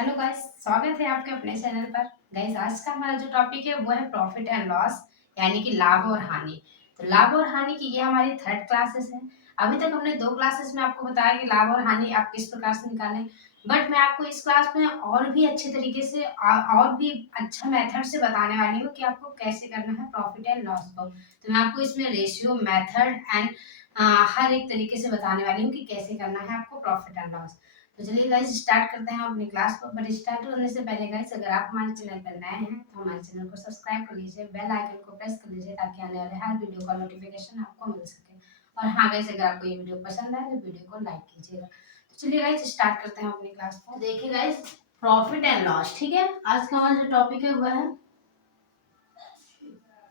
Hello guys, स्वागत है आपके अपने चैनल पर। गाइस, आज का हमारा जो टॉपिक है वो है प्रॉफिट एंड लॉस, यानी कि लाभ और हानि। तो लाभ और हानि की ये हमारी थर्ड क्लासेस है। अभी तक हमने दो क्लासेस में आपको बताया कि लाभ और हानि आप किस प्रकार से निकालें, बट मैं आपको इस क्लास में और भी अच्छे तरीके से और भी अच्छा मेथड से बताने वाली हूँ कि आपको कैसे करना है प्रॉफिट एंड लॉस को। तो मैं आपको इसमें रेशियो, मेथड एंड हर एक तरीके से बताने वाली हूँ कि कैसे करना है आपको प्रॉफिट एंड लॉस। तो चलिए गाइस, स्टार्ट करते हैं अपनी क्लास को। बट स्टार्ट करने से पहले गाइस, अगर आप हमारे चैनल पर नए हैं तो हमारे चैनल को सब्सक्राइब कर लीजिए, बेल आइकन को प्रेस कर लीजिए ताकि आने वाले हर वीडियो का नोटिफिकेशन आपको मिल सके। और हाँ गाइस, अगर आपको ये वीडियो पसंद आए तो वीडियो को लाइक कीजिएगा। तो चलिए गाइस, स्टार्ट करते हैं अपनी क्लास को। देखिए गाइस, प्रॉफिट एंड लॉस, ठीक है। आज का हमारा जो टॉपिक है वह है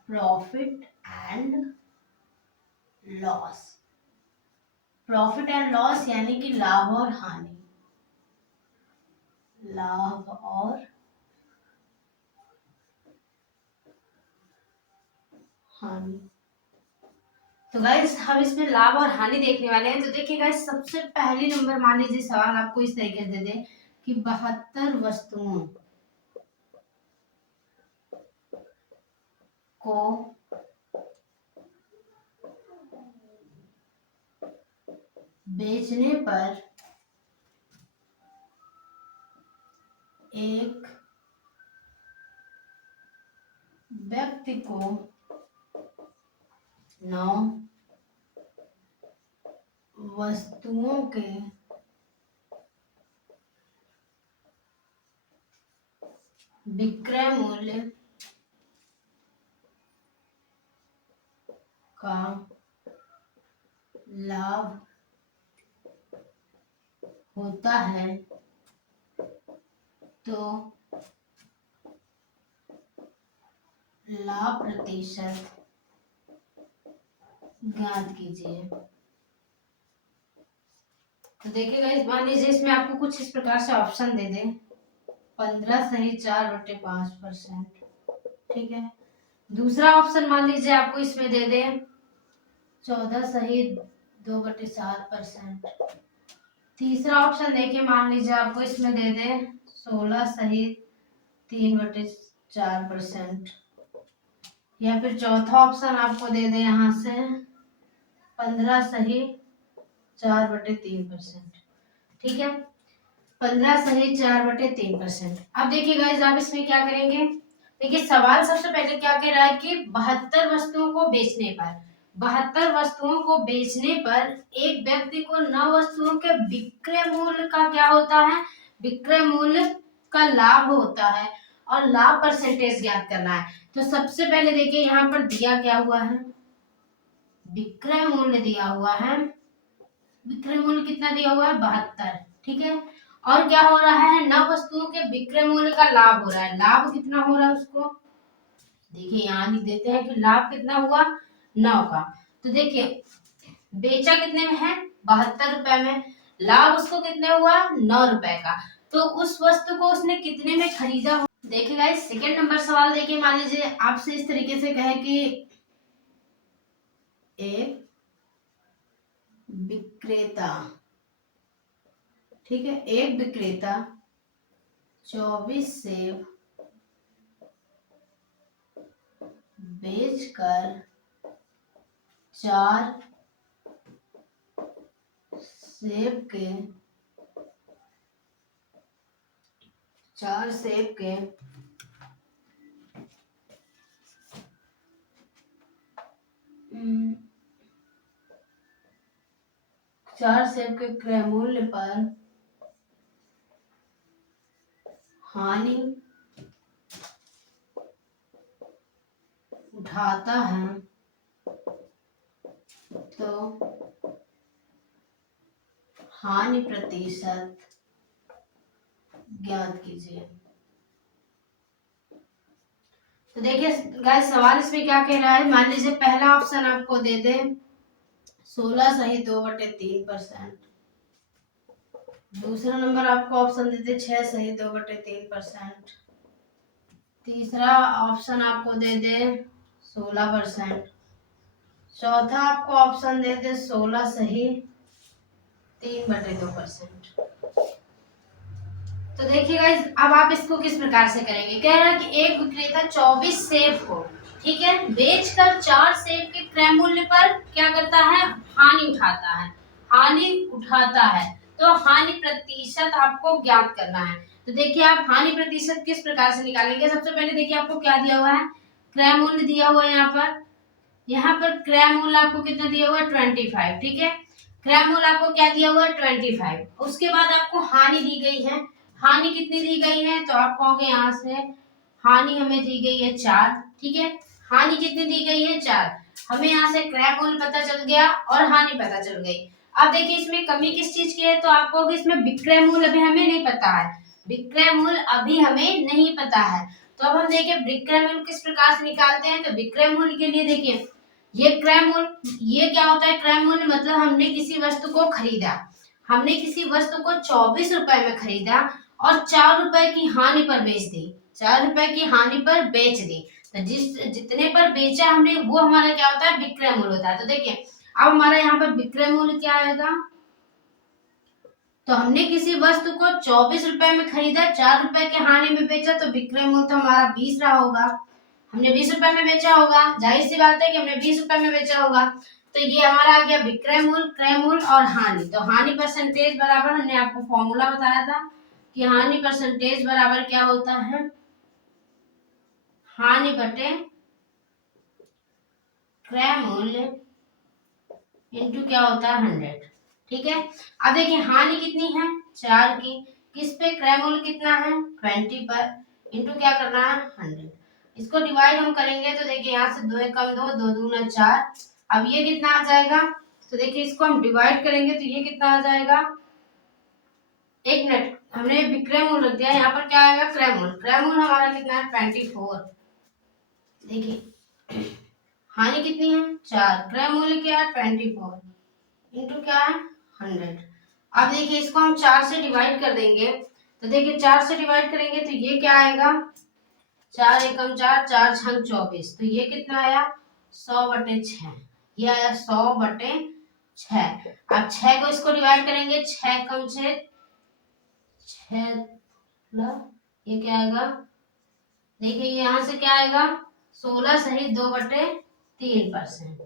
profit and loss. Profit and loss यानी कि लाभ और हानि। लाभ और हानि। तो गाइस, हम इसमें लाभ और हानि देखने वाले हैं। तो देखिए गाइस, सबसे पहली नंबर मान लीजिए सवाल आपको इस तरीके से दे दे कि 72 वस्तुओं को बेचने पर एक व्यक्ति को 9 वस्तुओं के विक्रय मूल्य का लाभ होता है तो लाभ प्रतिशत ज्ञात कीजिए। तो देखिएगा, इस मान लीजिए इसमें आपको कुछ इस प्रकार से ऑप्शन दे दे 15 सही 4/5%, ठीक है। दूसरा ऑप्शन मान लीजिए आपको इसमें दे दे 14 सही 2/7%। तीसरा ऑप्शन देखिए, मान लीजिए आपको इसमें दे दे 16 सही 3/4%। या फिर चौथा ऑप्शन आपको दे दे यहाँ से 15 सही 4/3%, ठीक है। 15 सही 4/3%। अब देखिए गाइस, आप इसमें क्या करेंगे। देखिए, सवाल सबसे पहले क्या कह रहा है कि 72 वस्तुओं को बेचने पर, 72 वस्तुओं को बेचने पर एक व्यक्ति को 9 वस्तुओं के विक्रय मूल्य का क्या होता है, विक्रय मूल्य का लाभ होता है और लाभ परसेंटेज ज्ञात करना है। तो सबसे पहले देखिए, यहाँ पर दिया क्या हुआ है, विक्रय मूल्य दिया हुआ है। विक्रय मूल्य कितना दिया हुआ है, 72, ठीक है। और क्या हो रहा है, 9 वस्तुओं के विक्रय मूल्य का लाभ हो रहा है। लाभ कितना हो रहा है उसको देखिए, यहाँ लिख देते हैं कि लाभ कितना हुआ, 9 का। तो देखिए, बेचा कितने में है, 72 रुपए में। लाभ उसको कितने हुआ, 9 रुपए का। तो उस वस्तु को उसने कितने में खरीदा। देखिए गाइस, सेकंड नंबर सवाल देखिए, मान लीजिए आपसे इस तरीके से कहे कि एक विक्रेता, ठीक है, एक विक्रेता 24 सेब बेचकर 4 सेब के 4 सेब के चार सेब के क्रय मूल्य पर हानि उठाता है तो हानि प्रतिशत ज्ञात कीजिए। तो देखिए गाइस, सवाल इसमें क्या कह रहा है, मान लीजिए पहला ऑप्शन आपको दे दे 16 सही 2/3%। दूसरा नंबर आपको ऑप्शन दे दे 6 सही 2/3%। तीसरा ऑप्शन आपको दे दे 16%। चौथा आपको ऑप्शन दे दे 16 सही 3/2%। तो देखिए गाइस, अब आप इसको किस प्रकार से करेंगे। कह रहा है कि एक विक्रेता 24 सेब को, ठीक है, बेचकर 4 सेब के क्रय मूल्य पर क्या करता है, हानि उठाता है, हानि उठाता है। तो हानि प्रतिशत आपको ज्ञात करना है। तो देखिए आप हानि प्रतिशत किस प्रकार से निकालेंगे। सबसे पहले देखिए आपको क्या दिया हुआ है, क्रय मूल्य दिया हुआ है। यहाँ पर क्रय मूल्य आपको कितना दिया हुआ है, 25, ठीक है। क्रय मूल्य आपको क्या दिया हुआ है, 25। उसके बाद आपको हानि दी गई है। हानि कितनी दी गई है, तो आप कहोगे यहाँ से हानि हमें दी गई है 4, ठीक है। हानि कितनी दी गई है, 4। हमें यहाँ से क्रय मूल्य पता चल गया और हानि पता चल गई। अब देखिए इसमें कमी किस चीज की है, तो आप कहोगे इसमें विक्रय मूल्य अभी हमें नहीं पता है, विक्रय मूल्य अभी हमें नहीं पता है। तो अब हम देखिए विक्रय मूल्य किस प्रकार से निकालते हैं। तो विक्रय मूल्य के लिए देखिए, ये क्रय मूल्य, ये क्या होता है, क्रय मूल्य मतलब हमने किसी वस्तु को खरीदा, हमने किसी वस्तु को 24 रुपए में खरीदा और 4 रुपए की हानि पर बेच दी, 4 रुपए की हानि पर बेच दी। तो जितने पर बेचा हमने वो हमारा क्या होता है, विक्रय मूल्य होता है। तो देखिए अब हमारा यहाँ पर विक्रय मूल्य क्या आएगा, तो हमने किसी वस्तु को 24 रुपए में खरीदा, 4 रुपए के हानि में बेचा, तो विक्रय मूल्य तो हमारा 20 रहा होगा। हमने 20 रुपए में बेचा होगा, जाहिर सी बात है कि हमने 20 रुपए में बेचा होगा। तो ये हमारा आ गया विक्रय मूल्य, क्रय मूल्य और हानि। तो हानि परसेंटेज बराबर, हमने आपको फॉर्मूला बताया था कि हानि परसेंटेज बराबर क्या होता है, हानि बटे क्रय मूल्य इंटू क्या होता है, 100, ठीक है। अब देखिए हानि कितनी है, 4 की, किस पे, क्रय मूल्य कितना है, 20 पर, इंटू क्या करना है, 100। इसको डिवाइड हम करेंगे तो देखिए यहाँ से 2 एकम 2, 2 दूना 4। अब ये कितना आ जाएगा, तो देखिए इसको हम डिवाइड करेंगे तो ये कितना आ जाएगा, एक मिनट, हमने विक्रय मूल्य रख दिया, यहाँ पर क्या आएगा, क्रय मूल्य। क्रय मूल्य हमारा कितना है, 24। देखिए हानि कितनी है, 4, क्रय मूल्य क्या है, 24 इंटू क्या है, 100। अब देखिए इसको हम 4 से डिवाइड कर देंगे, तो देखिए 4 से डिवाइड करेंगे तो ये क्या आएगा, 4 एकम 4, 4 छंग 24, तो ये कितना आया, 100/6। ये आया 100/6। अब 6 को इसको डिवाइड करेंगे, 6 कम 6, 6 ये क्या आएगा, देखिए यहाँ से क्या आएगा, 16 सही 2/3%।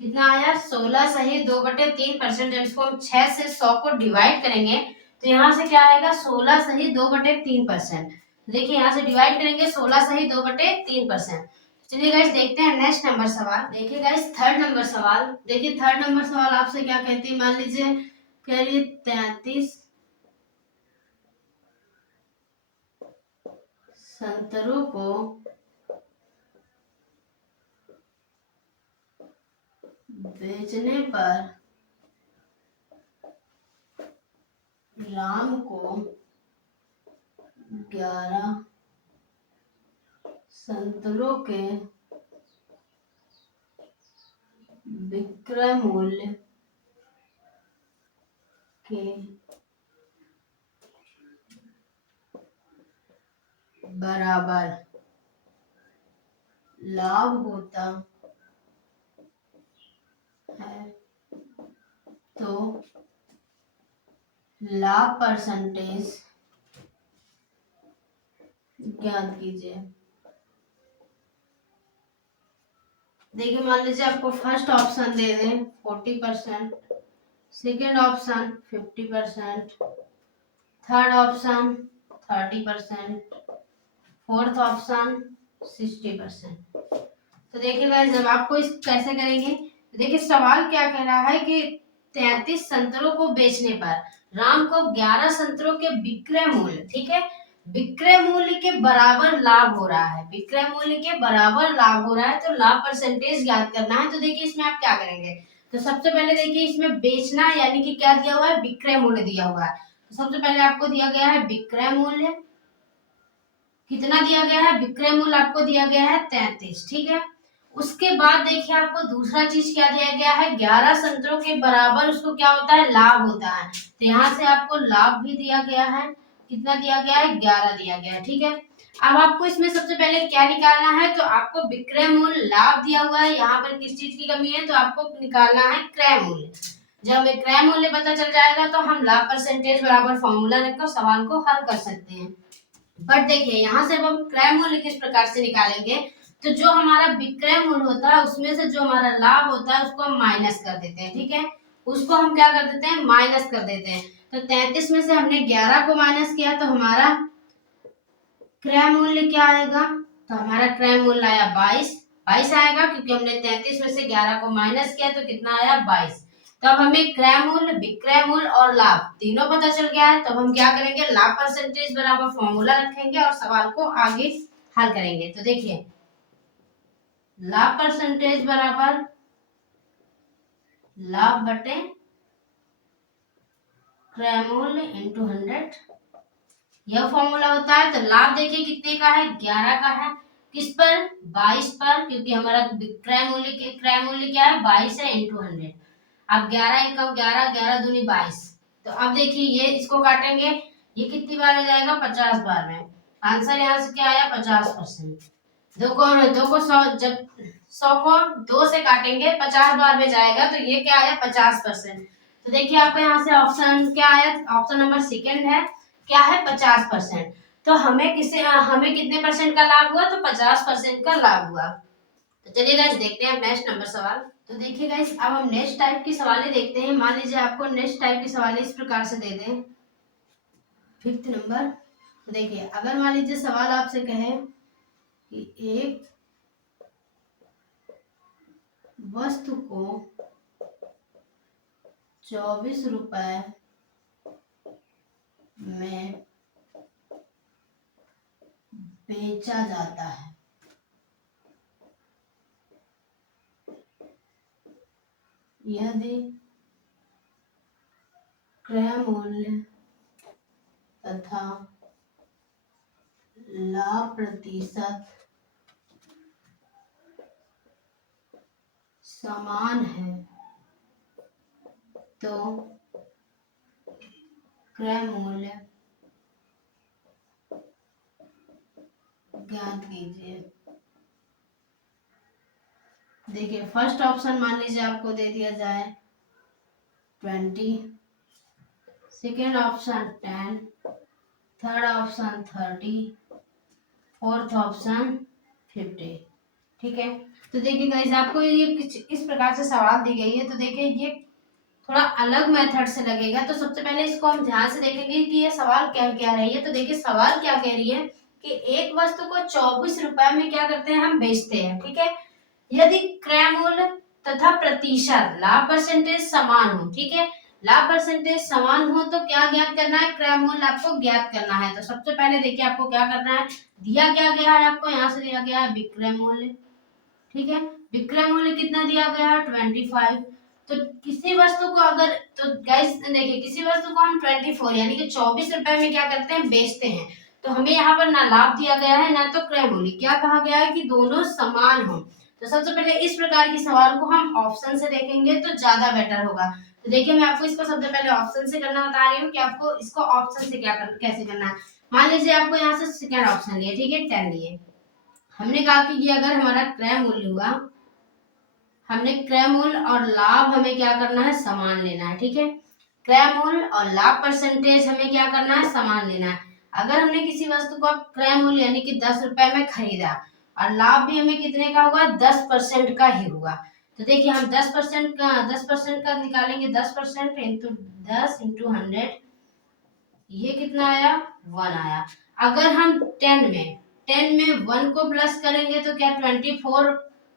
कितना आया, 16 सही 2/3%। जब इसको हम 6 से 100 को डिवाइड करेंगे तो यहाँ से क्या आएगा, 16 सही 2/3%। देखिए यहाँ से डिवाइड करेंगे 16 सही 2/3%। चलिए गाइस देखते हैं नेक्स्ट नंबर सवाल। देखिए गाइस थर्ड नंबर सवाल, देखिए थर्ड नंबर सवाल आपसे क्या कहती है, मान लीजिए कह रही 33 संतरों को बेचने पर राम को 11 संतरों के विक्रय मूल्य के बराबर लाभ होता है, तो लाभ परसेंटेज ज्ञात कीजिए। देखिए मान लीजिए आपको फर्स्ट ऑप्शन दे दें 40%, second option 50%, third option 30%, fourth option 60%। तो देखिए गाइस जब आपको इस कैसे करेंगे, तो देखिए सवाल क्या कह रहा है कि 33 संतरों को बेचने पर राम को 11 संतरों के विक्रय मूल्य, ठीक है, विक्रय मूल्य के बराबर लाभ हो रहा है, विक्रय मूल्य के बराबर लाभ हो रहा है, तो लाभ परसेंटेज ज्ञात करना है। तो देखिए इसमें आप क्या करेंगे, तो सबसे पहले देखिए इसमें बेचना यानी कि क्या दिया हुआ है, विक्रय मूल्य दिया हुआ है। तो सबसे पहले आपको दिया गया है विक्रय मूल्य, कितना दिया गया है, विक्रय मूल्य आपको दिया गया है 33, ठीक है। उसके बाद देखिए आपको दूसरा चीज क्या दिया गया है, 11 संतरों के बराबर उसको क्या होता है, लाभ होता है। तो यहाँ से आपको लाभ भी दिया गया है, कितना दिया गया है, 11 दिया गया है, ठीक है। अब आपको इसमें सबसे पहले क्या निकालना है, तो आपको विक्रय मूल्य लाभ दिया हुआ है, यहाँ पर किस चीज की कमी है, तो आपको निकालना है क्रय मूल्य। जब हमें क्रय मूल्य पता चल जाएगा तो हम लाभ परसेंटेज बराबर फॉर्मूला रखकर सवाल को हल कर सकते हैं। बट देखिए यहाँ से हम क्रय मूल्य किस प्रकार से निकालेंगे, तो जो हमारा विक्रय मूल्य होता है उसमें से जो हमारा लाभ होता है उसको हम माइनस कर देते हैं। ठीक है, उसको हम क्या कर देते हैं, माइनस कर देते हैं। तो 33 में से हमने 11 को माइनस किया तो हमारा क्रय मूल्य क्या आएगा, तो हमारा क्रय मूल्य आया 22 आएगा, क्योंकि हमने 33 में से 11 को माइनस किया तो कितना आया 22। तो अब हमें क्रय मूल्य, विक्रय मूल्य और लाभ तीनों पता चल गया है। तो हम क्या करेंगे, लाभ परसेंटेज बराबर फॉर्मूला रखेंगे और सवाल को आगे हल करेंगे। तो देखिए लाभ परसेंटेज बराबर लाभ बटे क्रय मूल्य इंटू 100, यह फॉर्मूला होता है। तो लाभ देखिए कितने का है, 11 का है, किस पर, 22 पर, क्योंकि हमारा क्रय मूल्य क्या है, 22 है इंटू 100। अब 11 एकम 11, 11 दूनी 22। तो अब देखिए ये इसको काटेंगे, ये कितनी बार में जाएगा, 50 बार में। आंसर यहाँ से क्या आया, 50%। दो को 100, जब 100 को 2 से काटेंगे 50 बार में जाएगा, तो ये क्या आया, 50%। तो देखिए आपको यहाँ से ऑप्शन क्या आया, ऑप्शन नंबर सेकंड है, क्या है, 50%। तो हमें कितने परसेंट का लाभ हुआ, तो 50% का लाभ हुआ। तो चलिए गाइस देखते हैं नेक्स्ट नंबर सवाल। तो देखिए गाइस अब हम नेक्स्ट टाइप की सवालें देखते हैं। मान लीजिए आपको नेक्स्ट टाइप की सवालें इस प्रकार से दे दें, 5th नंबर। देखिए अगर मान लीजिए सवाल आपसे कहे कि एक वस्तु को 24 रुपए में बेचा जाता है, यदि क्रय मूल्य तथा लाभ प्रतिशत समान है तो क्रय मूल्य ज्ञात कीजिए। देखिए फर्स्ट ऑप्शन मान लीजिए आपको दे दिया जाए 20, second option 10, third option 30, fourth option 50। ठीक है, तो देखिए गाइस आपको ये इस प्रकार से सवाल दी गई है। तो देखिए ये थोड़ा अलग मेथड से लगेगा, तो सबसे पहले इसको हम ध्यान से देखेंगे कि ये सवाल क्या क्या रही है। तो देखिए सवाल क्या कह रही है कि एक वस्तु को 24 रुपए में क्या करते हैं, हम बेचते हैं। ठीक है, यदि क्रय मूल्य तथा प्रतिशत लाभ परसेंटेज समान हो। ठीक है, लाभ परसेंटेज समान हो तो क्या ज्ञात करना है, क्रय मूल्य आपको ज्ञात करना है। तो सबसे पहले देखिए आपको क्या करना है, दिया क्या गया है, आपको यहाँ से दिया गया है विक्रय मूल्य। ठीक है, विक्रय मूल्य कितना दिया गया है, 25। तो किसी वस्तु को अगर, तो गाइस देखिए किसी वस्तु को हम 24 यानी कि 24 रुपए में क्या करते हैं, बेचते हैं, तो हमें यहाँ पर ना लाभ दिया गया है ना तो क्रय मूल्य। क्या कहा गया है कि दोनों समान हो। तो सबसे पहले इस प्रकार की सवाल को हम ऑप्शन से देखेंगे तो ज्यादा बेटर होगा। तो देखिए मैं आपको इसको सबसे पहले ऑप्शन से करना बता रही हूँ कि आपको इसको ऑप्शन से कैसे करना है। मान लीजिए आपको यहाँ से सेकेंड ऑप्शन लिए, ठीक है, 10 लिए। हमने कहा कि ये अगर हमारा क्रय मूल्य हुआ, हमने क्रय मूल्य और लाभ हमें क्या करना है, समान लेना है। ठीक है, क्रय मूल्य और लाभ परसेंटेज हमें क्या करना है, समान लेना है। अगर हमने किसी वस्तु को क्रय मूल्य यानी कि 10 रुपए में खरीदा और लाभ भी हमें कितने का हुआ, 10% का ही हुआ। तो देखिए हम 10% का निकालेंगे, 10% इंटू 10 इंटू 100, ये कितना आया, 1 आया। अगर हम 10 में 1 को प्लस करेंगे तो क्या 24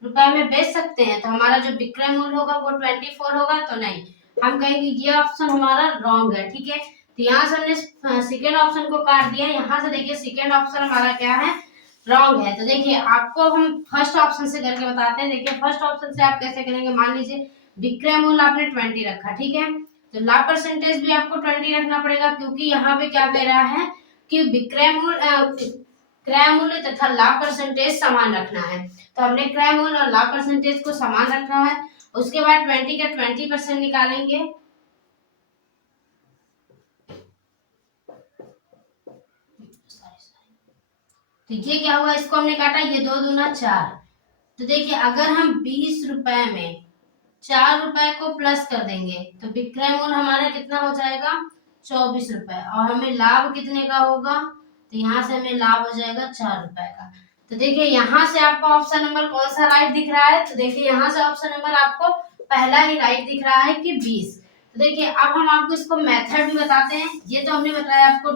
रुपए में बेच सकते हैं, तो हमारा जो विक्रय मूल्य होगा वो 24 होगा, तो नहीं, हम कहेंगे ये ऑप्शन हमारा रॉन्ग है। ठीक है, तो यहाँ से हमने सेकेंड ऑप्शन को काट दिया। यहाँ से देखिए सेकेंड ऑप्शन हमारा क्या है, रॉन्ग है। तो देखिए आपको हम फर्स्ट ऑप्शन से करके बताते हैं। देखिए फर्स्ट ऑप्शन से आप कैसे करेंगे, मान लीजिए विक्रय मूल्य आपने 20 रखा, ठीक है, तो लाभ परसेंटेज भी आपको 20 रखना पड़ेगा, क्योंकि यहाँ पे क्या कह रहा है कि क्रय मूल्य तथा लाभ परसेंटेज समान रखना है। तो हमने क्रय मूल्य और लाभ परसेंटेज को समान रखना है। उसके बाद 20 का 20% निकालेंगे, तो ये क्या हुआ, इसको हमने काटा, ये 2 दूना 4। तो देखिए अगर हम 20 रुपए में 4 रुपए को प्लस कर देंगे तो विक्रय मूल्य हमारा कितना हो जाएगा 24 रुपए, और हमें लाभ कितने का होगा, तो यहाँ से हमें लाभ हो जाएगा 4 रुपए का। तो देखिए यहाँ से आपको ऑप्शन नंबर कौन सा राइट दिख रहा है, तो देखिए यहाँ से ऑप्शन नंबर आपको पहला ही राइट दिख रहा है कि 20। तो देखिए अब हम आपको इसको मेथड भी बताते हैं, ये तो हमने बताया आपको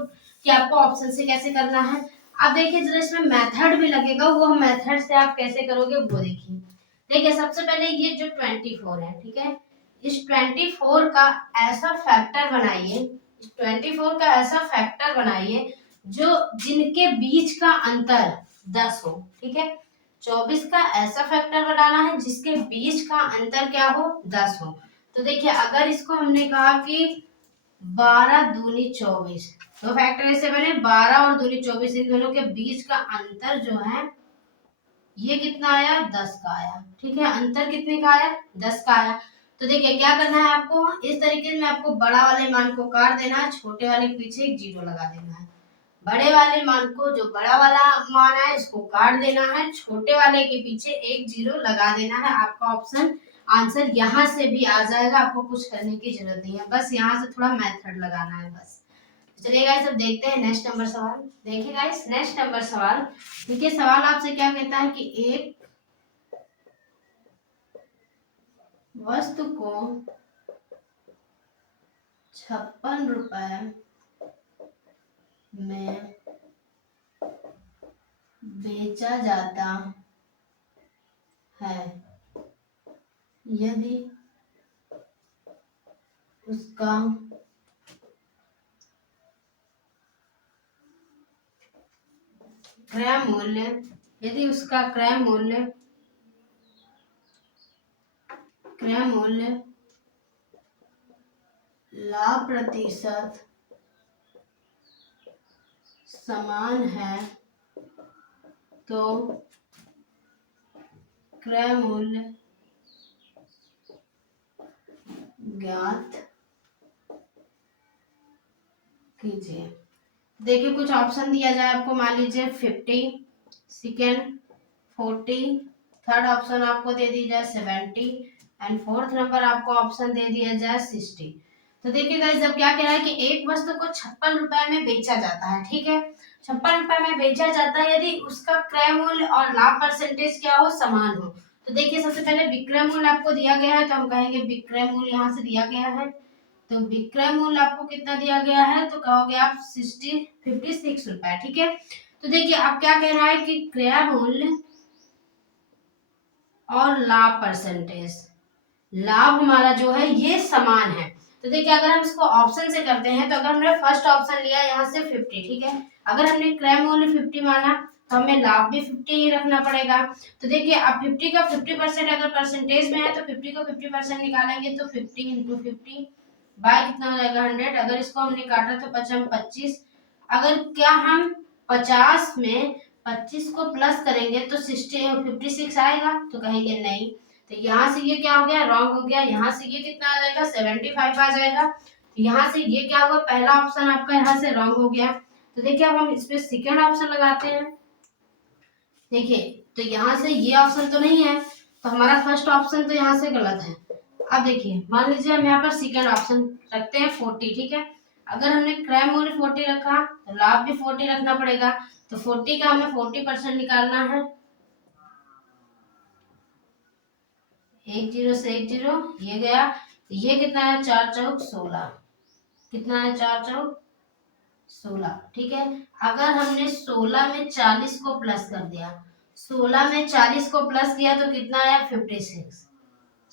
कि आपको ऑप्शन से कैसे करना है। अब देखिए जरा इसमें मेथड भी लगेगा, वो मेथड से आप कैसे करोगे वो देखिए। देखिए सबसे पहले ये जो 24 है, ठीक है, इस 24 का ऐसा फैक्टर बनाइए, इस 24 का ऐसा फैक्टर बनाइए जो जिनके बीच का अंतर 10 हो, ठीक है। 24 का ऐसा फैक्टर बनाना है जिसके बीच का अंतर क्या हो 10 हो। तो देखिए अगर इसको हमने कहा कि 12 दूनी 24, तो फैक्टर ऐसे बने 12 और दूनी 24, इन दोनों के बीच का अंतर जो है ये कितना आया 10 का आया, ठीक है, अंतर कितने का आया 10 का आया। तो देखिए क्या करना है आपको, इस तरीके में आपको बड़ा वाले मान को काट देना है, छोटे वाले के पीछे एक जीरो लगा देना है। बड़े वाले मान को, जो बड़ा वाला मान है इसको काट देना है, छोटे वाले के पीछे एक जीरो लगा देना है। आपका ऑप्शन आंसर यहाँ से भी आ जाएगा, आपको कुछ करने की जरूरत नहीं है, बस यहाँ से थोड़ा मेथड लगाना है बस। चलिए गाइस अब देखते हैं नेक्स्ट नंबर सवाल। देखिए गाइस नेक्स्ट नंबर सवाल, देखिए सवाल आपसे क्या कहता है कि एक वस्तु को 56 रुपए में बेचा जाता है यदि उसका क्रय मूल्य, यदि उसका क्रय मूल्य लाभ प्रतिशत समान है तो क्रय मूल्य ज्ञात कीजिए। देखिए कुछ ऑप्शन दिया जाए आपको, मान लीजिए 50, सेकेंड 40, थर्ड ऑप्शन आपको दे दी जाए 70 एंड फोर्थ नंबर आपको ऑप्शन दे दिया जाए 60। तो देखिए गाइस जब क्या कह रहा है कि एक वस्तु को 56 रुपए में बेचा जाता है, ठीक है, 56 रुपए में बेचा जाता है यदि उसका क्रय मूल्य और लाभ परसेंटेज क्या हो समान हो। तो देखिए सबसे पहले विक्रय मूल्य आपको दिया गया है, तो हम कहेंगे विक्रय मूल्य यहाँ से दिया गया है, तो विक्रय मूल्य आपको कितना दिया गया है, तो कहोगे आप 56 रुपए, ठीक है। तो देखिए अब क्या कह रहा है कि क्रय मूल्य और लाभ परसेंटेज, लाभ हमारा जो है ये समान है। तो देखिए अगर हम इसको ऑप्शन से करते हैं, तो अगर हमने फर्स्ट ऑप्शन लिया यहाँ से 50, ठीक है, अगर हमने क्रय मूल्य 50 माना तो हमें लाभ भी 50 ही रखना पड़ेगा। तो देखिए अब 50 का 50% अगर परसेंटेज में है तो 50 को 50% निकालेंगे तो 50 इंटू 50 बाय कितना हो जाएगा 100, अगर इसको हमने काटा तो 25, अगर क्या हम 50 में 25 को प्लस करेंगे तो 56 आएगा, तो कहेंगे नहीं। तो यहाँ से ये क्या हो गया रॉन्ग हो गया, यहाँ से ये कितना आ जाएगा 75 आ जाएगा, तो यहाँ से ये क्या होगा पहला ऑप्शन आपका यहाँ से रॉन्ग हो गया। तो देखिए अब हम इस पे सेकेंड ऑप्शन लगाते हैं, देखिए तो यहाँ से ये ऑप्शन तो नहीं है, तो हमारा फर्स्ट ऑप्शन तो यहाँ से गलत है। अब देखिए मान लीजिए हम यहाँ पर सेकेंड ऑप्शन रखते हैं 40, ठीक है, अगर हमने क्रय मूल्य 40 रखा तो लाभ भी 40 रखना पड़ेगा, तो 40 का हमें 40% निकालना है, एक जीरो से एक जीरो ये गया, ये कितना है 4 चौक 16, कितना है 4 चौक 16, ठीक है। अगर हमने 16 में 40 को प्लस कर दिया, 16 में 40 को प्लस किया तो कितना आया 56,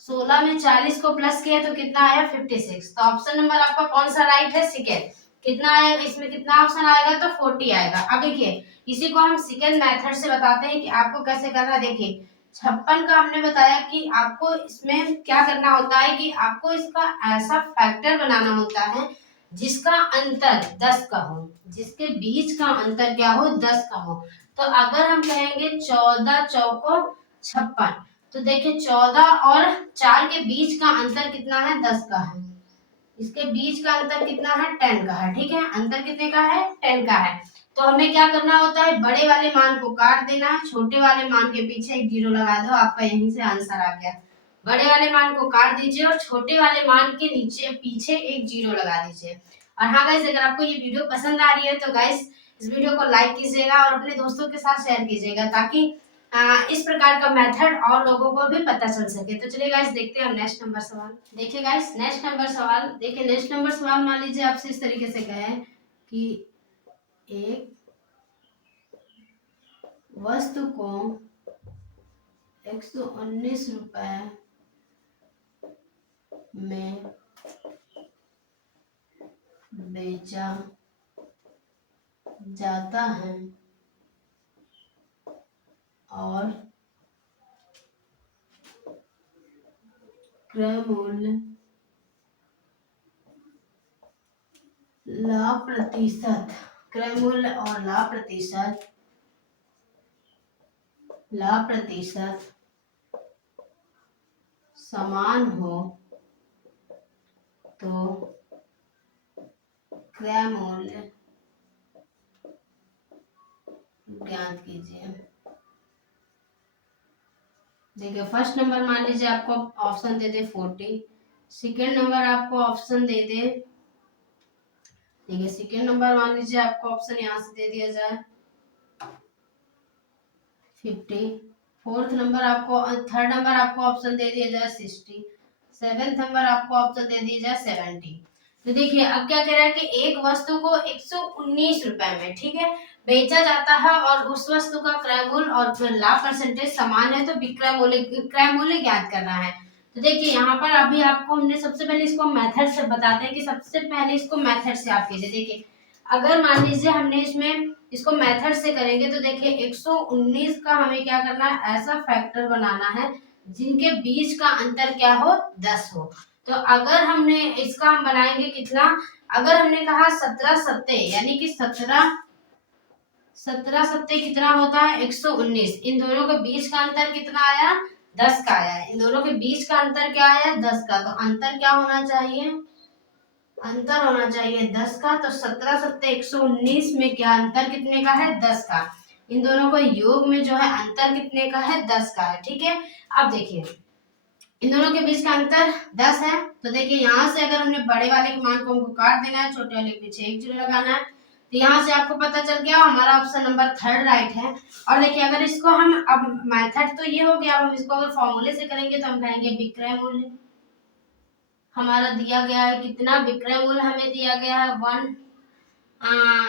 16 में 40 को प्लस किया तो कितना आया 56, तो ऑप्शन नंबर आपका कौन सा राइट है सेकेंड। कितना आएगा इसमें, कितना ऑप्शन आएगा तो 40 आएगा। अब देखिए इसी को हम सेकेंड मेथड से बताते हैं कि आपको कैसे करना है। देखिए 56 का हमने बताया कि आपको इसमें क्या करना होता है कि आपको इसका ऐसा फैक्टर बनाना होता है जिसका अंतर 10 का हो, जिसके बीच का अंतर क्या हो 10 का हो। तो अगर हम कहेंगे 14 चौको 56, तो देखिए 14 और 4 के बीच का अंतर कितना है 10 का है, इसके बीच का अंतर कितना है 10 का है, ठीक है, अंतर कितने का है 10 का है। तो हमें क्या करना होता है बड़े वाले मान को काट देना है, छोटे वाले मान के पीछे एक जीरो लगा दो, आपका यहीं से आंसर आ गया। बड़े वाले मान को काट दीजिए और छोटे वाले मान के नीचे पीछे एक जीरो लगा दीजिए। और हाँ गाइस, अगर आपको ये वीडियो पसंद आ रही है तो गाइस इस वीडियो को लाइक कीजिएगा और अपने दोस्तों के साथ शेयर कीजिएगा, ताकि इस प्रकार का मेथड और लोगों को भी पता चल सके। तो चलिए गाइस देखते हैं नेक्स्ट नंबर सवाल। देखिए गाइस नेक्स्ट नंबर सवाल, देखिए नेक्स्ट नंबर सवाल मान लीजिए आपसे इस तरीके से कहे कि एक वस्तु को 119 रुपए में बेचा जाता है और क्रय मूल्य लाभ प्रतिशत, क्रय मूल्य और लाभ प्रतिशत समान हो तो क्रय मूल्य ज्ञात कीजिए। देखिए फर्स्ट नंबर मान लीजिए आपको ऑप्शन दे दे 40, सेकेंड नंबर आपको ऑप्शन दे दे, देखिए सेकेंड नंबर मान लीजिए आपको ऑप्शन यहाँ से दे दिया जाए 50, फोर्थ नंबर आपको, थर्ड नंबर आपको ऑप्शन दे दिया जाए 60, सेवेंथ नंबर आपको ऑप्शन दे दिया जाए 70। तो देखिए अब क्या कह रहा है कि एक वस्तु को 119 रुपए में, ठीक है, बेचा जाता है और उस वस्तु का क्रय मूल्य और लाभ परसेंटेज समान है, तो क्रय मूल्य ज्ञात करना है। तो देखिए यहाँ पर अभी आपको हमने सबसे पहले इसको मेथड से बताते हैं कि सबसे पहले इसको मेथड से आप कीजिए। देखिए अगर मान लीजिए हमने इसमें इसको मेथड से करेंगे तो देखिए 119 का हमें क्या करना है, ऐसा फैक्टर बनाना है जिनके बीच का अंतर क्या हो, 10 हो। तो अगर हमने इसका हम बनाएंगे कितना, अगर हमने कहा 17 सत्ते, यानी कि 17 सत्ते कितना होता है 119, इन दोनों के बीच का अंतर कितना आया, 10 का आया। इन दोनों के बीच का अंतर क्या आया, 10 का। तो अंतर क्या होना चाहिए, अंतर होना चाहिए 10 का। तो 17 सत्ते 119 में क्या अंतर कितने का है, 10 का। इन दोनों को योग में जो है अंतर कितने का है, 10 का है, ठीक है। अब देखिए इन दोनों के बीच का अंतर 10 है, तो देखिए यहाँ से अगर हमने बड़े वाले के मान को हमको काट देना है, छोटे वाले के पीछे एक जीरो लगाना है, तो यहाँ से आपको पता चल गया हमारा ऑप्शन नंबर थर्ड राइट है। और देखिए अगर इसको हम, अब मेथड तो ये हो गया, अब हम इसको अगर फॉर्मूले से करेंगे तो हम कहेंगे विक्रय मूल्य हमारा दिया गया है कितना, विक्रय मूल्य हमें दिया गया है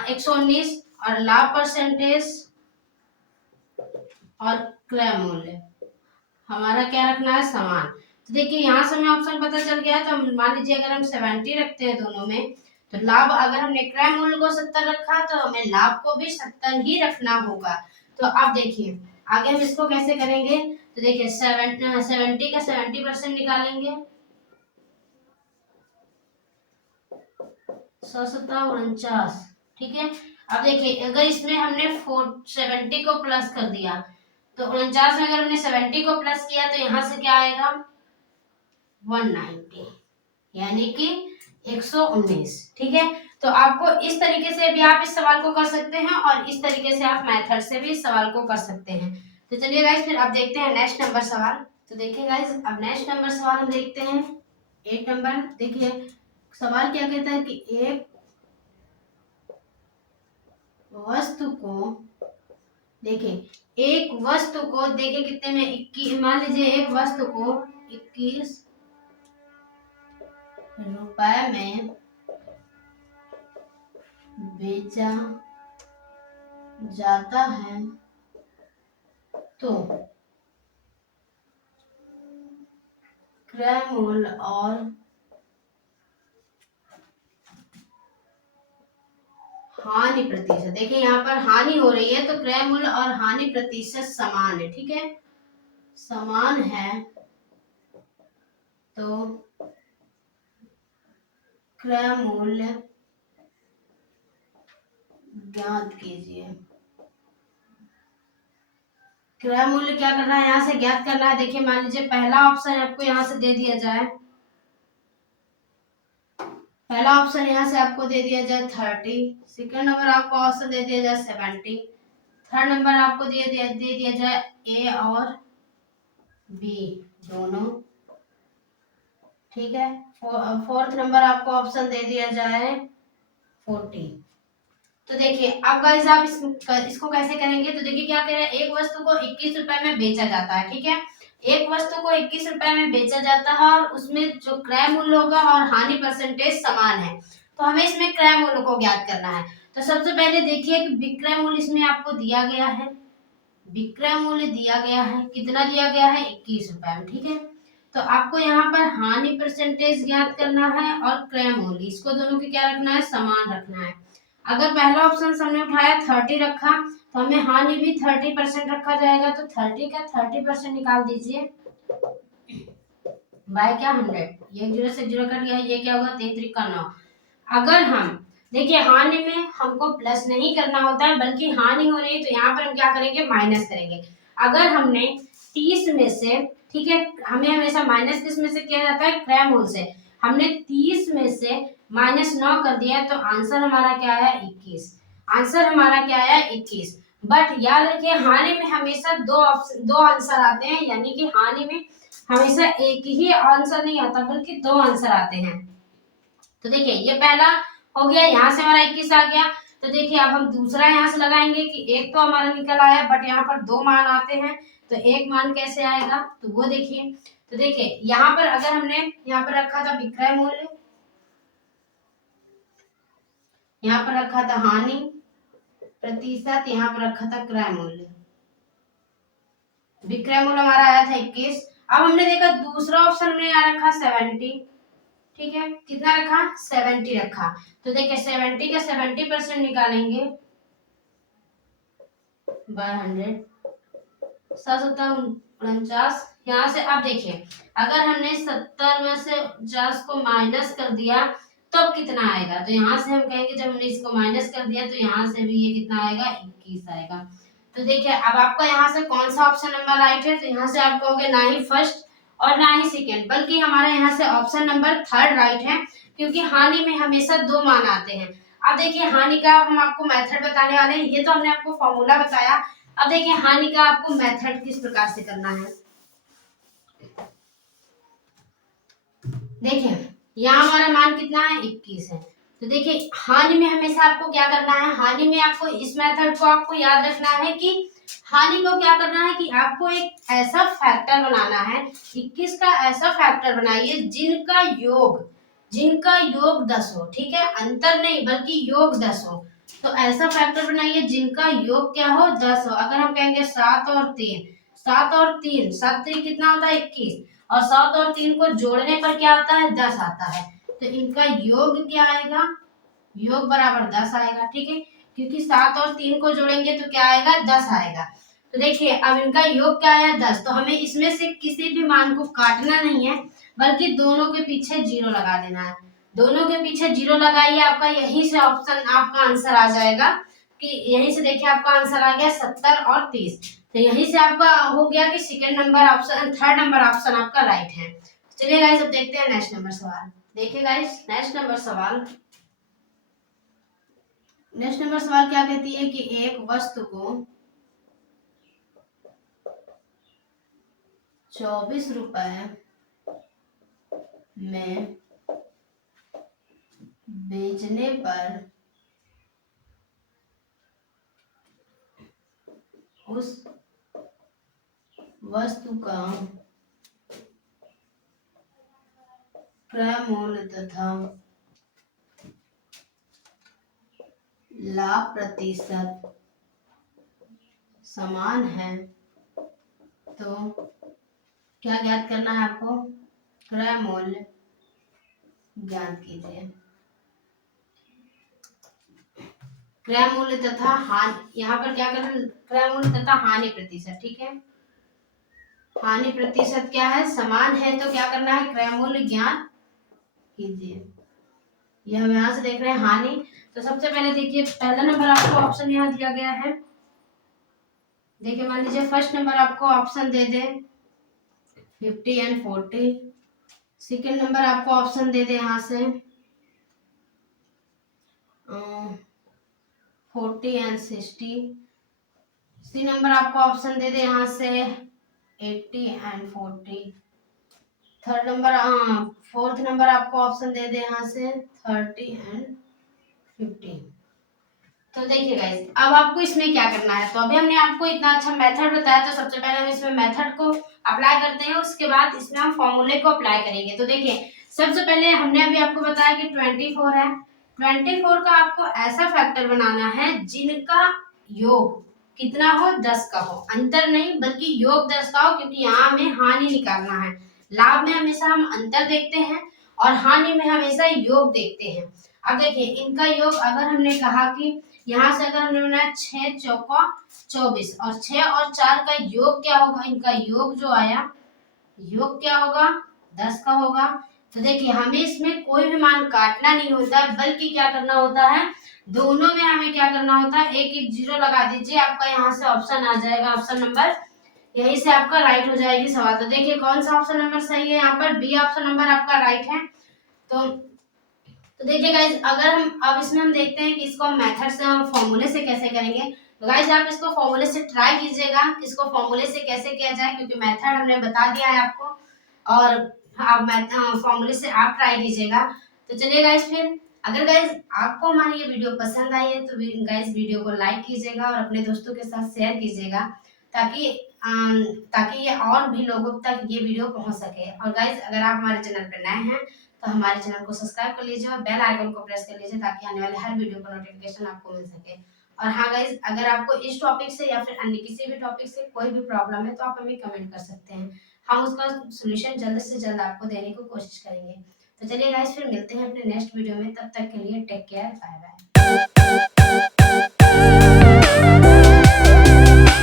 119 और लाभ परसेंटेज और क्रय मूल्य हमारा क्या रखना है, समान। तो देखिए यहाँ से हमें ऑप्शन पता चल गया है, तो मान लीजिए अगर हम 70 रखते हैं दोनों में, तो लाभ अगर हमने क्रय मूल्य को 70 रखा तो हमें लाभ को भी 70 ही रखना होगा। तो अब देखिए आगे हम इसको कैसे करेंगे, तो देखिए 70 का 70% निकालेंगे, 149, ठीक है। अब देखिए अगर इसमें हमने 70 को प्लस कर दिया, तो 49 में अगर हमने 70 को प्लस किया तो यहाँ से क्या आएगा 190, यानी कि 119, ठीक है। तो आपको इस तरीके से भी आप इस सवाल को कर सकते हैं और इस तरीके से आप मेथड से भी इस सवाल को कर सकते हैं। तो चलिए गाइस फिर अब देखते हैं नेक्स्ट नंबर सवाल। तो देखिए गाइस अब नेक्स्ट नंबर सवाल हम देखते हैं 8 नंबर। देखिए सवाल क्या कहता है कि एक वस्तु को, देखिए एक वस्तु को, देखिए कितने में 21, मान लीजिए एक वस्तु को 21 रुपए में बेचा जाता है तो क्रय मूल्य और हानि प्रतिशत, देखिए यहाँ पर हानि हो रही है तो क्रय मूल्य और हानि प्रतिशत समान है, ठीक है, समान है तो क्रय मूल्य ज्ञात कीजिए। क्रय मूल्य क्या करना है, यहाँ से ज्ञात करना है। देखिए मान लीजिए पहला ऑप्शन आपको यहाँ से दे दिया जाए, पहला ऑप्शन यहाँ से आपको दे दिया जाए 30, सेकंड नंबर आपको ऑप्शन दे दिया जाए 70, थर्ड नंबर आपको दे दिया जाए ए और बी दोनों, ठीक है। फोर्थ नंबर आपको ऑप्शन दे दिया जाए 40। तो देखिए अब गाइस आप इसको कैसे करेंगे, तो देखिए क्या कह रहे हैं, एक वस्तु को 21 रुपए में बेचा जाता है, ठीक है। एक वस्तु को 21 रुपए में बेचा जाता है और उसमें जो क्रय मूल्य होगा और हानि परसेंटेज समान है, तो हमें इसमें क्रय मूल्य को ज्ञात करना है। तो सबसे पहले देखिए कि विक्रय मूल्य इसमें आपको दिया गया है, विक्रय मूल्य दिया गया है, कितना दिया गया है, 21 रुपए में, ठीक है। तो आपको यहाँ पर हानि परसेंटेज ज्ञात करना है और क्रय मूल्य, इसको दोनों की क्या रखना है, समान रखना है। अगर पहला ऑप्शन हमने उठाया 30 रखा, तो हमें हानि भी 30% रखा जाएगा, तो 30 का 30% निकाल दीजिए बाय क्या 100, ये 0 से 0 कट गया, ये क्या होगा 3 त्रिक का 9। अगर हम देखिए हानि में हमको प्लस नहीं करना होता है, बल्कि हानि हो रही है, तो यहाँ पर हम क्या करेंगे, माइनस करेंगे। अगर हमने 30 में से, ठीक है, हमें हमेशा माइनस किस में से किया जाता है, क्रय मूल्य से, हमने 30 में से -9 कर दिया, तो आंसर हमारा क्या है, 21। आंसर हमारा क्या है, 21। बट याद रखिए हानि में हमेशा दो आंसर आते हैं, यानी कि हानि में हमेशा एक ही आंसर नहीं आता, बल्कि दो आंसर आते हैं। तो देखिए ये पहला हो गया, यहाँ से हमारा 21 आ गया। तो देखिए अब हम दूसरा यहाँ से लगाएंगे कि एक तो हमारा निकल आया, बट यहाँ पर दो मान आते हैं, तो एक मान कैसे आएगा, तो वो देखिए। तो देखिए यहाँ पर अगर हमने यहाँ पर रखा था विक्रय मूल्य, यहाँ पर रखा था हानि प्रतिशत, यहाँ पर रखा था क्रय मूल्य। विक्रय मूल्य हमारा आया था 21। अब हमने देखा दूसरा ऑप्शन हमने यहाँ रखा 70, ठीक है, कितना रखा, 70 रखा। तो देखिए 70 का 70% निकालेंगे बाय 100, 749। यहाँ से अब देखिए अगर हमने 70 में से 50 को माइनस कर दिया तब कितना आएगा, तो यहाँ से हम कहेंगे जब हमने इसको माइनस कर दिया तो यहाँ से भी ये कितना आएगा, 21 आएगा। तो देखिए अब आपका यहाँ से कौन सा ऑप्शन नंबर राइट है, तो यहाँ से आप कहोगे ना ही फर्स्ट और ना ही सेकेंड, बल्कि हमारा यहाँ से ऑप्शन नंबर थर्ड राइट है, क्योंकि हानि में हमेशा दो मान आते हैं। अब देखिए हानि का हम आपको मेथड बताने वाले हैं, ये तो हमने आपको फॉर्मूला बताया। अब देखिए हानि का आपको मेथड किस प्रकार से करना है। देखिए यहाँ हमारा मान कितना है, 21 है। तो देखिए हानि में हमेशा आपको क्या करना है, हानि में आपको इस मेथड को आपको याद रखना है कि हानि को क्या करना है कि आपको एक ऐसा फैक्टर बनाना है, 21 का ऐसा फैक्टर बनाइए जिनका योग 10 हो, ठीक है, अंतर नहीं बल्कि योग 10 हो। तो ऐसा फैक्टर बनाइए जिनका योग क्या हो, 10 हो। अगर हम कहेंगे 7 और 3, 7 और 3, 7 3 कितना होता है, 21, और 7 और 3 को जोड़ने पर क्या आता है, 10 आता है। तो इनका योग क्या आएगा, योग बराबर 10 आएगा, ठीक है, क्योंकि 7 और 3 को जोड़ेंगे तो क्या आएगा, 10 आएगा। तो देखिए अब इनका योग क्या है, 10, तो हमें इसमें से किसी भी मान को काटना नहीं है, बल्कि दोनों के पीछे जीरो लगा देना है। दोनों के पीछे जीरो लगाइए, आपका यहीं से ऑप्शन आपका आंसर आ जाएगा, कि यहीं से देखिए आपका आंसर आ गया 70 और 30। तो यहीं से आपका हो गया कि second number option, third number option आपका राइट है। चलिए गाइस अब देखते हैं नेक्स्ट नंबर सवाल। देखिए गाइस नेक्स्ट नंबर सवाल, नेक्स्ट नंबर सवाल क्या कहती है कि एक वस्तु को 24 रुपए में बेचने पर उस वस्तु का क्रय मूल्य तथा लाभ प्रतिशत समान है, तो क्या ज्ञात करना है आपको, क्रय मूल्य ज्ञात कीजिए। क्रय मूल्य तथा हानि, यहाँ पर क्या करना, क्रय मूल्य तथा हानि प्रतिशत, ठीक है, हानि प्रतिशत क्या है, समान है, तो क्या करना है, क्रय मूल्य ज्ञात कीजिए। ये हम यहाँ से देख रहे हैं हानि। तो सबसे पहले देखिए पहला नंबर आपको ऑप्शन यहाँ दिया गया है। देखिए मान लीजिए फर्स्ट नंबर आपको option they they 50 and 40, second number आपको ऑप्शन दे दे यहाँ से 40 एंड 60, सी नंबर आपको ऑप्शन दे दे यहाँ से 80 एंड 40, थर्ड नंबर, हाँ फोर्थ नंबर आपको ऑप्शन दे दे यहाँ से 30 एंड 50। तो देखिए गाइस, अब आपको इसमें क्या करना है। तो अभी हमने आपको इतना अच्छा मेथड बताया, तो सबसे पहले हम इसमें मेथड को अप्लाई करते हैं, उसके बाद इसमें हम फॉर्मूले को अप्लाई करेंगे। तो देखिए सबसे पहले हमने अभी आपको बताया कि 24 है। 24 का आपको ऐसा फैक्टर बनाना है जिनका योग कितना हो, 10 का हो, अंतर नहीं बल्कि योग 10 का हो, क्योंकि यहाँ हमें हानि निकालना है। लाभ में हमेशा हम अंतर देखते हैं और हानि में हमेशा योग देखते हैं। अब देखिए इनका योग अगर हमने कहा कि यहाँ से अगर हमने बनाया 6 चौका 24 और 6 और 4 का योग क्या होगा, इनका योग जो आया, योग क्या होगा, 10 का होगा। तो देखिए हमें इसमें कोई भी मान काटना नहीं होता है, बल्कि क्या करना होता है, दोनों में हमें क्या करना होता है, एक एक जीरो लगा दीजिए, आपका यहाँ से ऑप्शन आ जाएगा, ऑप्शन नंबर यही से आपका राइट हो जाएगी सवाल। तो देखिए कौन सा ऑप्शन नंबर सही है, यहाँ पर बी ऑप्शन नंबर आपका राइट है। तो देखिए गाइज, अगर हम अब इसमें हम देखते हैं कि इसको मेथड से हम फॉर्मूले से कैसे करेंगे। तो गाइज आप इसको फॉर्मूले से ट्राई कीजिएगा, इसको फॉर्मूले से कैसे किया जाए, क्योंकि मेथड हमने बता दिया है आपको, और आप फॉर्मूले से आप ट्राई कीजिएगा। तो चलिए गाइज फिर, अगर गाइज आपको हमारी ये वीडियो पसंद आई है तो गाइज वीडियो को लाइक कीजिएगा और अपने दोस्तों के साथ शेयर कीजिएगा, ताकि ताकि ये और भी लोगों तक ये वीडियो पहुंच सके। और गाइज अगर आप हमारे चैनल पर नए हैं तो हमारे चैनल को सब्सक्राइब कर लीजिए और बेल आइकन को प्रेस कर लीजिए, ताकि आने वाले हर वीडियो का नोटिफिकेशन आपको मिल सके। और हाँ गाइज, अगर आपको इस टॉपिक से या फिर अन्य किसी भी टॉपिक से कोई भी प्रॉब्लम है तो आप हमें कमेंट कर सकते हैं, हम उसका सोल्यूशन जल्द से जल्द आपको देने की कोशिश करेंगे। तो चलिए गाइज फिर मिलते हैं अपने नेक्स्ट वीडियो में, तब तक के लिए टेक केयर, बाय बाय।